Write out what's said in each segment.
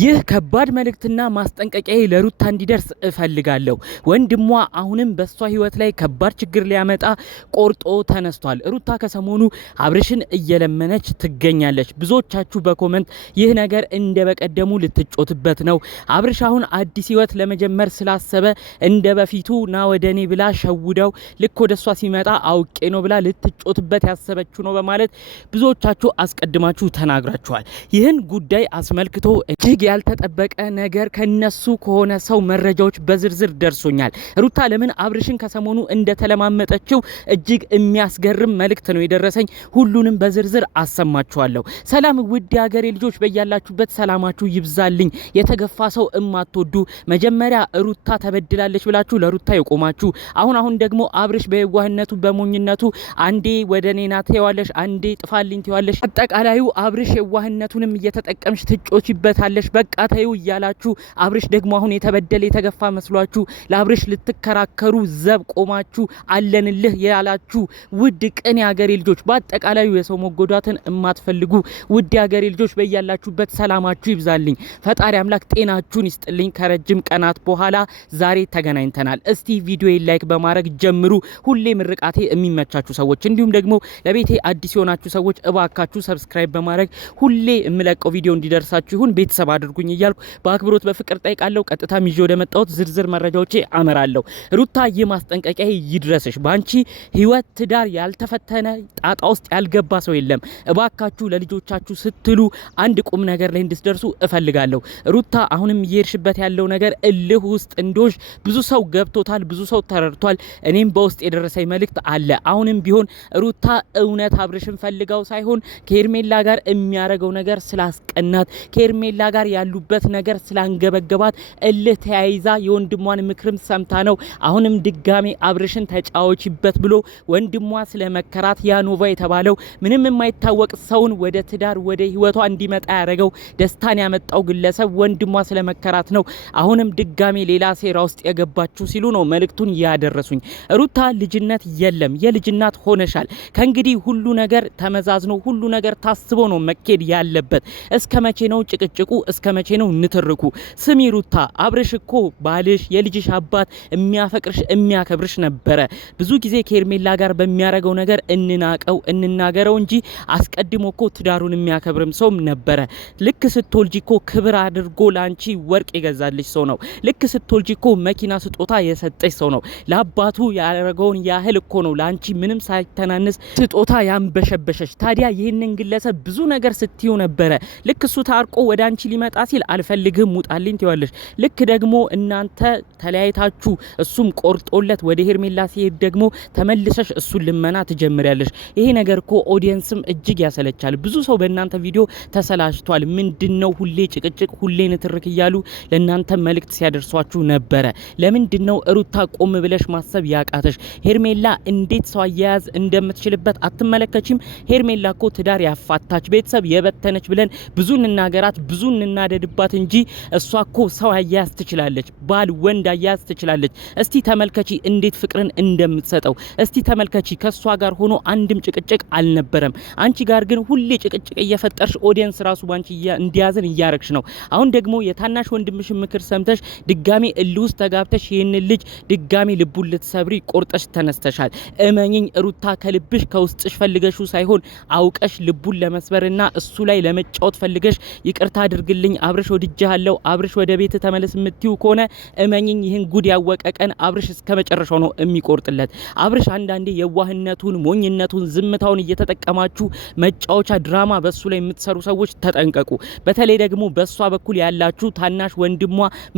ይህ ከባድ መልእክትና ማስጠንቀቂያ ለሩታ እንዲደርስ እፈልጋለሁ። ወንድሟ አሁንም በሷ ህይወት ላይ ከባድ ችግር ሊያመጣ ቆርጦ ተነስቷል። ሩታ ከሰሞኑ አብርሽን እየለመነች ትገኛለች። ብዙዎቻችሁ በኮሜንት ይህ ነገር እንደ በቀደሙ ልትጮትበት ነው፣ አብርሽ አሁን አዲስ ህይወት ለመጀመር ስላሰበ እንደ በፊቱ ና ወደኔ ብላ ሸውደው ልክ ወደሷ ሲመጣ አውቄ ነው ብላ ልትጮትበት ያሰበችው ነው በማለት ብዙዎቻችሁ አስቀድማችሁ ተናግራችኋል። ይህን ጉዳይ አስመልክቶ እጅግ ያልተጠበቀ ነገር ከነሱ ከሆነ ሰው መረጃዎች በዝርዝር ደርሶኛል። ሩታ ለምን አብርሽን ከሰሞኑ እንደተለማመጠችው እጅግ የሚያስገርም መልእክት ነው የደረሰኝ። ሁሉንም በዝርዝር አሰማችኋለሁ። ሰላም ውድ ሀገሬ ልጆች፣ በያላችሁበት ሰላማችሁ ይብዛልኝ። የተገፋ ሰው እማትወዱ መጀመሪያ ሩታ ተበድላለች ብላችሁ ለሩታ የቆማችሁ አሁን ደግሞ አብርሽ በየዋህነቱ በሞኝነቱ አንዴ ወደኔ ና ተዋለሽ፣ አንዴ ጥፋልኝ ተዋለሽ፣ አጠቃላዩ አብርሽ የዋህነቱንም እየተጠቀምሽ ትጮችበታለሽ። በቃ ተይው እያላችሁ አብርሽ ደግሞ አሁን የተበደለ የተገፋ መስሏችሁ ለአብርሽ ልትከራከሩ ዘብ ቆማችሁ አለንልህ ያላችሁ ውድ ቅን ያገሬ ልጆች፣ በአጠቃላዩ የሰው መጎዳትን እማትፈልጉ ውድ ያገሬ ልጆች በያላችሁበት ሰላማችሁ ይብዛልኝ። ፈጣሪ አምላክ ጤናችሁን ይስጥልኝ። ከረጅም ቀናት በኋላ ዛሬ ተገናኝተናል። እስቲ ቪዲዮ ላይክ በማድረግ ጀምሩ። ሁሌ ምርቃቴ የሚመቻችሁ ሰዎች እንዲሁም ደግሞ ለቤቴ አዲስ የሆናችሁ ሰዎች እባካችሁ ሰብስክራይብ በማድረግ ሁሌ የምለቀው ቪዲዮ እንዲደርሳችሁ ይሁን ቤተሰብ አድርጉኝ እያልኩ በአክብሮት በፍቅር ጠይቃለሁ። ቀጥታ ይዤ ወደ መጣሁት ዝርዝር መረጃዎቼ አመራለሁ። ሩታ የማስጠንቀቂያ ይድረስሽ። ባንቺ ህይወት ትዳር ያልተፈተነ ጣጣ ውስጥ ያልገባ ሰው የለም። እባካችሁ ለልጆቻችሁ ስትሉ አንድ ቁም ነገር ላይ እንድትደርሱ እፈልጋለሁ። ሩታ አሁንም እየሄድሽበት ያለው ነገር እልህ ውስጥ እንዶሽ ብዙ ሰው ገብቶታል፣ ብዙ ሰው ተረድቷል። እኔም በውስጥ የደረሰኝ መልእክት አለ። አሁንም ቢሆን ሩታ እውነት አብርሽን ፈልጋው ሳይሆን ከሄርሜላ ጋር የሚያረገው ነገር ስላስቀናት ከሄርሜላ ጋር ያሉበት ነገር ስላንገበገባት እልህ ተያይዛ የወንድሟን ምክርም ሰምታ ነው አሁንም ድጋሜ አብርሽን ተጫዋችበት ብሎ ወንድሟ ስለመከራት ያኖቫ የተባለው ምንም የማይታወቅ ሰውን ወደ ትዳር ወደ ህይወቷ እንዲመጣ ያረገው ደስታን ያመጣው ግለሰብ ወንድሟ ስለመከራት ነው አሁንም ድጋሜ ሌላ ሴራ ውስጥ የገባችሁ ሲሉ ነው መልእክቱን ያደረሱኝ። ሩታ ልጅነት የለም፣ የልጅናት ሆነሻል። ከእንግዲህ ሁሉ ነገር ተመዛዝኖ ሁሉ ነገር ታስቦ ነው መኬድ ያለበት። እስከ መቼ ነው ጭቅጭቁ? እስከ መቼ ነው ንትርኩ? ስሚ ሩታ፣ አብርሽ እኮ ባልሽ የልጅሽ አባት የሚያፈቅርሽ የሚያከብርሽ ነበረ። ብዙ ጊዜ ከሄርሜላ ጋር በሚያረገው ነገር እንናቀው እንናገረው እንጂ አስቀድሞ እኮ ትዳሩን የሚያከብርም ሰውም ነበረ። ልክ ስትወልጂ እኮ ክብር አድርጎ ላንቺ ወርቅ የገዛልሽ ሰው ነው። ልክ ስትወልጂ እኮ መኪና ስጦታ የሰጠሽ ሰው ነው። ለአባቱ ያረገውን ያህል እኮ ነው ላንቺ ምንም ሳይተናነስ ስጦታ ያንበሸበሸሽ። ታዲያ ይህንን ግለሰብ ብዙ ነገር ስትዩ ነበረ። ልክ እሱ ታርቆ ወደ አንቺ ሊመጣ ሲል አልፈልግም ውጣልኝ ትይዋለሽ። ልክ ደግሞ እናንተ ተለያይታችሁ እሱም ቆርጦለት ወደ ሄርሜላ ሲሄድ ደግሞ ተመልሰሽ እሱን ልመና ትጀምሪያለሽ። ይሄ ነገር እኮ ኦዲየንስም እጅግ ያሰለቻል። ብዙ ሰው በእናንተ ቪዲዮ ተሰላችቷል። ምንድነው ሁሌ ጭቅጭቅ ሁሌ ንትርክ እያሉ ለእናንተ መልእክት ሲያደርሷችሁ ነበረ። ለምንድነው ሩታ ቆም ብለሽ ማሰብ ያቃተሽ? ሄርሜላ እንዴት ሰው አያያዝ እንደምትችልበት አትመለከችም? ሄርሜላ እኮ ትዳር ያፋታች ቤተሰብ የበተነች ብለን ብዙ እንናገራት ብዙ እንናደድባት እንጂ እሷ እኮ ሰው አያያዝ ትችላለች። ባል ወንድ አያያዝ ትችላለች። እስቲ ተመልከቺ እንዴት ፍቅርን እንደምትሰጠው። እስቲ ተመልከቺ ከሷ ጋር ሆኖ አንድም ጭቅጭቅ አልነበረም። አንቺ ጋር ግን ሁሌ ጭቅጭቅ እየፈጠርሽ ኦዲየንስ ራሱ ባንቺ እንዲያዝን እያረግሽ ነው። አሁን ደግሞ የታናሽ ወንድምሽ ምክር ሰምተሽ ድጋሚ እልውስ ተጋብተሽ ይሄን ልጅ ድጋሚ ልቡን ልትሰብሪ ቆርጠሽ ተነስተሻል። እመኚኝ ሩታ፣ ከልብሽ ከውስጥሽ ፈልገሽው ሳይሆን አውቀሽ ልቡን ለመስበርና እሱ ላይ ለመጫወት ፈልገሽ ይቅርታ አድርግልኝ አብርሽ ወድጄሃለሁ አብርሽ ወደ ቤት ተመለስ የምትዩ ከሆነ እመኚኝ ይህን ጉድ ያወቀ ቀን አብርሽ እስከ መጨረሻው ነው የሚቆርጥለት። አብርሽ አንዳንዴ የዋህነቱን ሞኝነቱን ዝምታውን እየተጠቀማችሁ መጫወቻ ድራማ በሱ ላይ የምትሰሩ ሰዎች ተጠንቀቁ። በተለይ ደግሞ በሷ በኩል ያላችሁ ታናሽ ወንድሟ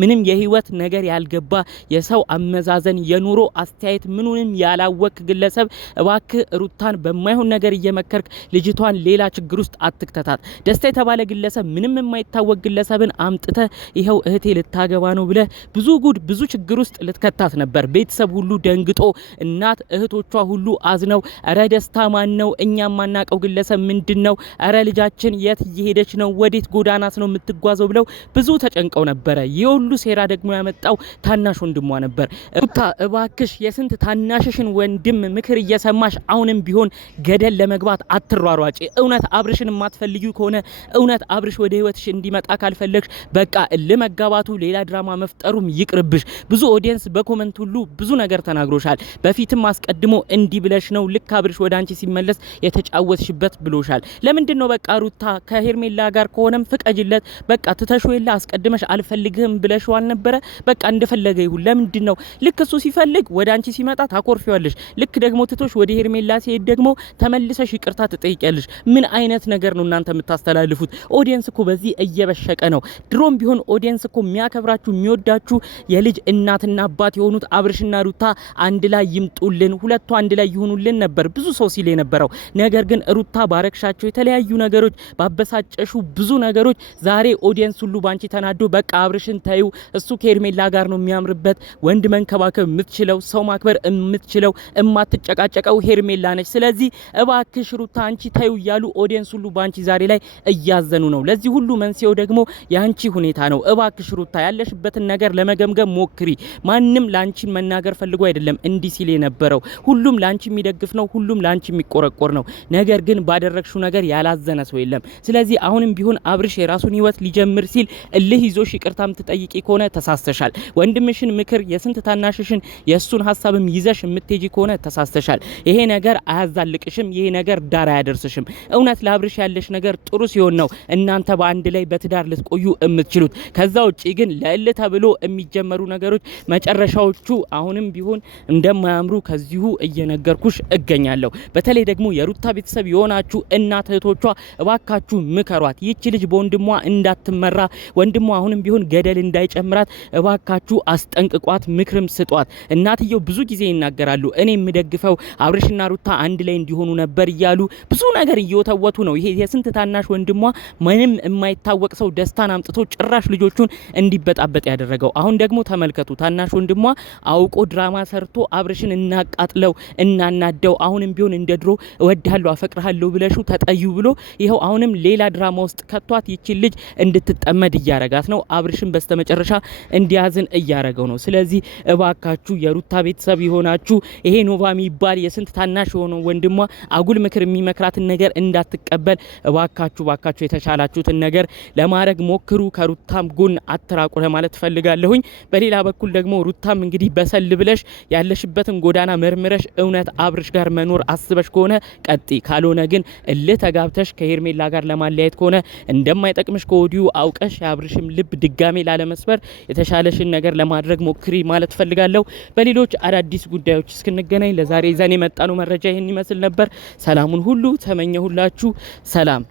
ምንም የህይወት ነገር ያልገባ የሰው አመዛዘን የኑሮ አስተያየት ምኑንም ያላወቅ ግለሰብ እባክህ ሩታን በማይሆን ነገር እየመከርክ ልጅቷን ሌላ ችግር ውስጥ አትክተታት። ደስታ የተባለ ግለሰብ ምንም የማይታወቅ ግለሰብን አምጥተ ይኸው እህቴ ልታገባ ነው ብለ ብዙ ጉድ ብዙ ችግር ውስጥ ልትከታት ነበር። ቤተሰብ ሁሉ ደንግጦ እናት እህቶቿ ሁሉ አዝነው እረ ደስታ ማን ነው? እኛም ማናቀው ግለሰብ ምንድነው? እረ ልጃችን የት እየሄደች ነው? ወዴት ጎዳናት ነው የምትጓዘው? ብለው ብዙ ተጨንቀው ነበረ። የሁሉ ሴራ ደግሞ ያመጣው ታናሽ ወንድሟ ነበር። ሩታ እባክሽ የስንት ታናሽሽን ወንድም ምክር እየሰማሽ አሁንም ቢሆን ገደል ለመግባት አትሯሯጪ። እውነት አብርሽን የማትፈልጊው ከሆነ እውነት አብርሽ ወደ ህይወትሽ እንዲመጣ ካልፈለግሽ በቃ ለመጋባቱ ሌላ ድራማ መፍጠሩም ይቅርብሽ። ብዙ ኦዲየንስ በኮመንት ሁሉ ብዙ ነገር ተናግሮሻል። በፊትም አስቀድሞ እንዲ ብለሽ ነው ልክ አብርሽ ወደ አንቺ ሲመለስ የተጫወትሽበት ብሎሻል። ለምንድን ነው በቃ ሩታ ከሄርሜላ ጋር ከሆነም ፍቀጅለት በቃ ትተሽውላ አስቀድመሽ አልፈልግህም ብለሽው አልነበረ? በቃ እንደፈለገ ይሁን። ለምንድን ነው ልክ እሱ ሲፈልግ ወደ አንቺ ሲመጣ ታኮርፊዋለሽ፣ ልክ ደግሞ ትቶሽ ወደ ሄርሜላ ሲሄድ ደግሞ ተመልሰሽ ይቅርታ ትጠይቂያለሽ? ምን አይነት ነገር ነው እናንተ የምታስተላልፉት? ኦዲየንስ እኮ በዚህ እየበሸቀ ነው። ድሮም ቢሆን ኦዲየንስ እኮ የሚያከብራችሁ የሚወዳችሁ የልጅ እናትና አባት የሆኑት አብርሽና ሩታ አንድ ላይ ይምጡልን፣ ሁለቱ አንድ ላይ ይሁኑልን ነበር ብዙ ሰው ሲል የነበረው። ነገር ግን ሩታ ባረክሻቸው የተለያዩ ነገሮች ባበሳጨሹ ብዙ ነገሮች ዛሬ ኦዲየንስ ሁሉ ባንቺ ተናዶ በቃ አብርሽን ታዩ፣ እሱ ከሄርሜላ ጋር ነው የሚያምርበት፣ ወንድ መንከባከብ የምትችለው ሰው ማክበር የምትችለው እማትጨቃጨቀው ሄርሜላ ነች። ስለዚህ እባክሽ ሩታ አንቺ ታዩ እያሉ ኦዲየንስ ሁሉ ባንቺ ዛሬ ላይ እያዘኑ ነው። ለዚህ ሁሉ መንስኤው ደግሞ ያንቺ ሁኔታ ነው። እባክሽ ሩታ ያለሽበትን ነገር ለመገምገም ሞክሪ። ማንም ላንቺን መናገር ፈልጎ አይደለም እንዲህ ሲል የነበረው። ሁሉም ላንቺ የሚደግፍ ነው፣ ሁሉም ላንቺ የሚቆረቆር ነው። ነገር ግን ባደረግሽው ነገር ያላዘነ ሰው የለም። ስለዚህ አሁንም ቢሆን አብርሽ የራሱን ህይወት ሊጀምር ሲል እልህ ይዞሽ ይቅርታም ትጠይቂ ከሆነ ተሳስተሻል። ወንድምሽን ምክር የስንት ታናሽሽን የሱን ሀሳብም ይዘሽ የምትሄጂ ከሆነ ተሳስተሻል። ይሄ ነገር አያዛልቅሽም፣ ይሄ ነገር ዳር አያደርስሽም። እውነት ለአብርሽ ያለሽ ነገር ጥሩ ሲሆን ነው እናንተ በአንድ ላይ በትዳር ልትቆዩ የምትችሉት። ከዛ ውጪ ግን ለእልህ ተብሎ የሚጀመሩ ነገሮች መጨረሻዎቹ አሁንም ቢሆን እንደማያምሩ ከዚሁ እየነገርኩሽ እገኛለሁ። በተለይ ደግሞ የሩታ ቤተሰብ የሆናችሁ እናት እህቶቿ እባካችሁ ምከሯት። ይቺ ልጅ በወንድሟ እንዳትመራ፣ ወንድሟ አሁንም ቢሆን ገደል እንዳይጨምራት እባካችሁ አስጠንቅቋት፣ ምክርም ስጧት። እናትየው ብዙ ጊዜ ይናገራሉ፣ እኔ የምደግፈው አብርሽና ሩታ አንድ ላይ እንዲሆኑ ነበር እያሉ ብዙ ነገር እየወተወቱ ነው። ይሄ የስንት ታናሽ ወንድሟ ምንም የማይታወቅ ሰው ደስታን አምጥቶ ጭራሽ ልጆቹን እንዲበጣበጥ ያደረገው። አሁን ደግሞ ተመልከቱ፣ ታናሽ ወንድሟ አውቆ ድራማ ሰርቶ አብርሽን እናቃጥለው እናናደው፣ አሁንም ቢሆን እንደ ድሮ እወድሃለሁ አፈቅርሃለሁ ብለሹ ተጠዩ ብሎ ይኸው አሁንም ሌላ ድራማ ውስጥ ከቷት ይቺን ልጅ እንድትጠመድ እያረጋት ነው። አብርሽን በስተመጨረሻ እንዲያዝን እያረገው ነው። ስለዚህ እባካችሁ የሩታ ቤተሰብ የሆናችሁ ይሄ ኖቫ የሚባል የስንት ታናሽ የሆነው ወንድሟ አጉል ምክር የሚመክራትን ነገር እንዳትቀበል እባካችሁ የተቻላችሁትን ነገር ለማድረግ ሞክሩ። ከሩታም ጎን አትራቁ ለማለት ፈልጋለሁኝ። በሌላ በኩል ደግሞ ሩታም እንግዲህ በሰል ብለሽ ያለሽበትን ጎዳና መርምረሽ እውነት አብርሽ ጋር መኖር አስበሽ ከሆነ ቀጢ፣ ካልሆነ ግን እልህ ተጋብተሽ ከሄርሜላ ጋር ለማለያየት ከሆነ እንደማይጠቅምሽ ከወዲሁ አውቀሽ የአብርሽም ልብ ድጋሜ ላለመስበር የተሻለሽን ነገር ለማድረግ ሞክሪ ማለት ፈልጋለሁ። በሌሎች አዳዲስ ጉዳዮች እስክንገናኝ ለዛሬ ይዘን የመጣነው መረጃ ይህን ይመስል ነበር። ሰላሙን ሁሉ ተመኘሁላችሁ። ሰላም